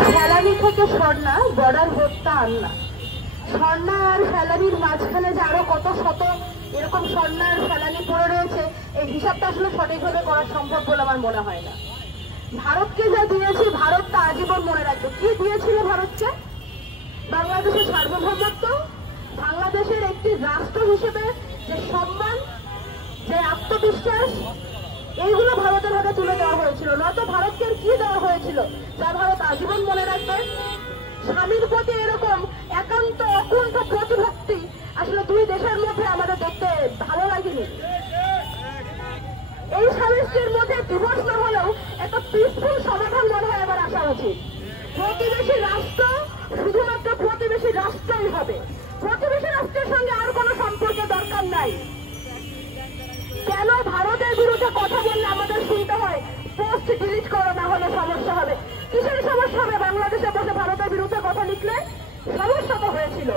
ফেলানি থেকে স্বর্ণা বর্ডার হত্যা আন্না, স্বর্ণা আর ফেলানির মাঝখানে যে আরো কত শত এরকম স্বর্ণা আর ফেলানি পড়ে রয়েছে, এই হিসাবটা আসলে সঠিকভাবে করা সম্ভব বলে আমার মনে হয় না। ভারতকে যা দিয়েছি ভারত তা আজীবন মনে রাখবে। কি দিয়েছিল ভারতকে? বাংলাদেশের সার্বভৌমত্ব, বাংলাদেশের একটি রাষ্ট্র হিসেবে যে সম্মান, যে আত্মবিশ্বাস, এইগুলো ভারতের হাতে তুলে দেওয়া হয়েছিল। নয়তো ভারতকে কি দেওয়া হয়েছিল যা ভারত আজীবন মনে রাখবে? স্বামীর প্রতি এরকম একান্ত অকুণ্ঠ প্রতিভক্তি আসলে দুই দেশের মধ্যে আমাদের দেখতে ভালো লাগেনি। এই স্বামী স্ত্রীর মধ্যে ডিভোর্স না হলেও একটা পিসফুল সমাধান মনে হয় এবার আসা উচিত। প্রতিবেশী রাষ্ট্র শুধুমাত্র প্রতিবেশী রাষ্ট্রই হবে, প্রতিবেশী রাষ্ট্রের সঙ্গে আর কোনো সম্পর্কের দরকার নাই। কেন ভারতের বিরুদ্ধে কথা বললে আমাদের শুনতে হয় পোস্ট ডিলিট করো, না হলে সমস্যা হবে? কিসের সমস্যা হবে? বাংলাদেশে বসে ভারতের বিরুদ্ধে কথা লিখলে সমস্যা তো হয়েছিল।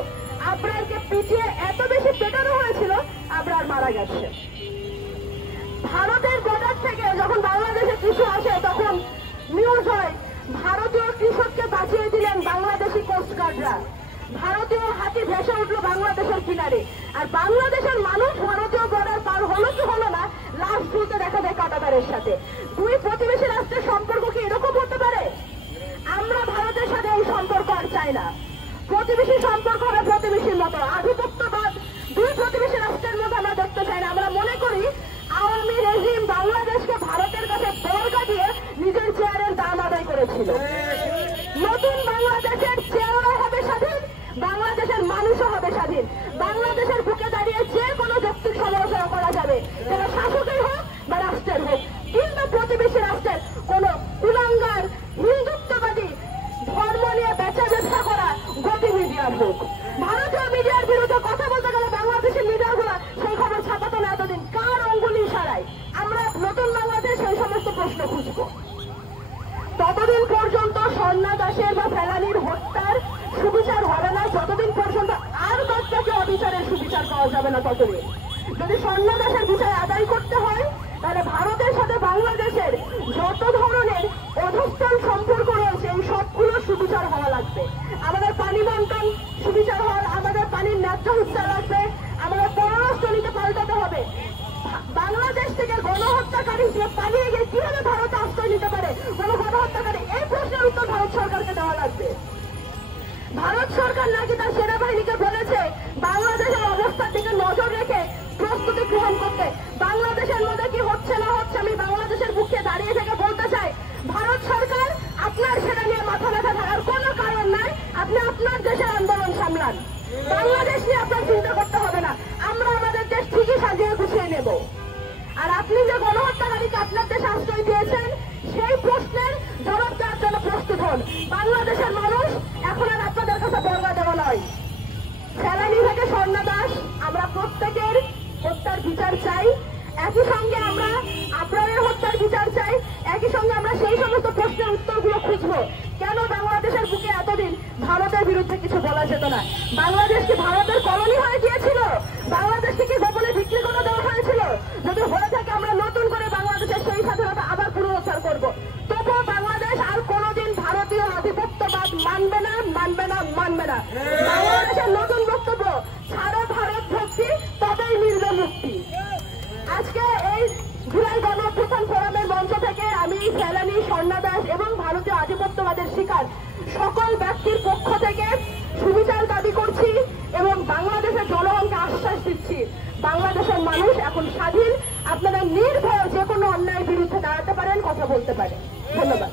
আবরারকে পিটিয়ে এত বেশি পেটানো হয়েছিল, আবরার মারা গেছে। ভারতের বর্ডার থেকে যখন বাংলাদেশে কিছু আসে তখন নিউজ হয় ভারতীয় কৃষককে বাঁচিয়ে দিলেন বাংলাদেশি কোস্টগার্ডরা, ভারতীয় হাতি ভেসে উঠলো বাংলাদেশের কিনারে, আর বাংলাদেশের মানুষ ভারতীয় বর্ডার পার হলো কি হলো না লাশ ঝুলতে দেখা যায় কাঁটাতারের সাথে। দুই প্রতিবেশী রাষ্ট্রের সম্পর্ক কি এরকম হতে পারে? আমরা ভারতের সাথে এই সম্পর্ক আর চাই না। প্রতিবেশী সম্পর্ক হবে প্রতিবেশীর মতো, আধিপত্যবাদ দুই প্রতিবেশী রাষ্ট্রের মতো আমরা দেখতে চাই না। আমরা মনে করি আওয়ামী রেজিম বাংলাদেশকে ভারতের কাছে বর্গা দিয়ে নিজের চেয়ারের দাম আদায় করেছিল। নতুন বাংলাদেশের চেয়ারও হবে স্বাধীন, বাংলাদেশের মানুষও হবে স্বাধীন। বাংলাদেশের বুকে দাঁড়িয়ে যে কোনো যৌক্তিক সমালোচনা করা যাবে, সেটা শাসকের হোক বা রাষ্ট্রের হোক, কিন্তু প্রতিবেশী রাষ্ট্রের কোন কুলাঙ্গার হিন্দুত্ববাদী ধর্ম নিয়ে বেচা ব্যবসা করা গতি মিডিয়ার হোক। ভারতীয় মিডিয়ার বিরুদ্ধে কথা বলতে গেলে বাংলাদেশের মিডিয়াগুলো সেই খবর ছাপাতো না এতদিন। কার অঙ্গুলি ইশারায় আমরা নতুন বাংলাদেশ সেই সমস্ত প্রশ্ন খুঁজব? ততদিন পর্যন্ত স্বর্ণা দাসের বা ফেলানির হত্যার সুবিচার হবে না, যতদিন পর্যন্ত আর বাচ্চাকে অবিচারের সুবিচার পাওয়া যাবে না ততদিন। যদি স্বর্ণা দাসের বিচার আদায় করতে হয় তাহলে ভারতের সাথে বাংলাদেশের যত ধরনের অধস্তন সম্পর্ক রয়েছে এই সবগুলো সুবিচার হওয়া লাগবে। আমাদের পানি বন্টন সুবিচার হওয়ার, আমাদের পানির ন্যায্য হিস্সা লাগবে, আমাদের পররাষ্ট্রনীতি পাল্টাতে হবে। বাংলাদেশ থেকে গণহত্যাকারী পালিয়ে গিয়ে কিভাবে ভারতে আশ্রয় নিতে পারে কোন গণহত্যাকারী, এই প্রশ্নের উত্তর ভারত সরকারকে দেওয়া লাগবে। ভারত সরকার নাকি তার সেনাবাহিনীকে বলেছে বাংলাদেশের অবস্থার দিকে নজর রেখে প্রস্তুতি গ্রহণ করতে। বাংলাদেশের মধ্যে কি হচ্ছে না হচ্ছে আমি বাংলাদেশের বুকে দাঁড়িয়ে থেকে বলতে চাই, ভারত সরকার আপনার সেটা নিয়ে মাথা ব্যথা থাকার কোনো কারণ নাই। আপনি আপনার দেশের আন্দোলন সামলান, বাংলাদেশ নিয়ে আপনার চিন্তা করতে হবে না। আমরা আমাদের দেশ ঠিকই সাজিয়ে গুছিয়ে নেব। আর আপনি যে গণহত্যাকারীকে আপনার দেশে আশ্রয় দিয়েছেন সেই প্রশ্নের জবাব দেওয়ার জন্য প্রস্তুত হন। বাংলাদেশের মানুষ এখন আর আপনাদের কাছে বর্গা দেওয়া নয়। ফেলানি থেকে স্বর্ণা দাস আমরা প্রত্যেকের হত্যার বিচার চাই, একই সঙ্গে আমরা আবরারের হত্যার বিচার চাই, একই সঙ্গে আমরা সেই সমস্ত প্রশ্নের উত্তরগুলো খুঁজবো। কেন বাংলাদেশের বুকে এতদিন ভারতের বিরুদ্ধে কিছু বলা যেত না? বাংলাদেশ কি ভারতের কলোনি হয়ে গিয়েছিল? বাংলাদেশকে কি গোপনে বিক্রি করে দেওয়া হয়েছিল? যদি হয়ে থাকে আমরা নতুন করে বাংলাদেশের সেই স্বাধীনতা আবার পুনরুদ্ধার করবো। তবুও বাংলাদেশ আর কোনোদিন ভারতীয় আধিপত্যবাদ মানবে না, মানবে না, মানবে না। বাংলাদেশের নতুন বক্তব্য, ছাড়ো ভারত ভক্তি, তবেই মিলবে মুক্তি। আজকে এই জুলাই গণঅভ্যুত্থান ফোরামের মঞ্চ থেকে আমি ফেলানি, স্বর্ণা দাস এবং ভারতীয় আধিপত্যবাদের শিকার সকল ব্যক্তির পক্ষ থেকে সুবিচার দাবি করছি এবং বাংলাদেশের জনগণকে আশ্বাস দিচ্ছি বাংলাদেশের মানুষ এখন স্বাধীন। আপনারা নির্ভয়ে যে কোনো অন্যায়ের বিরুদ্ধে দাঁড়াতে পারেন, কথা বলতে পারেন। ধন্যবাদ।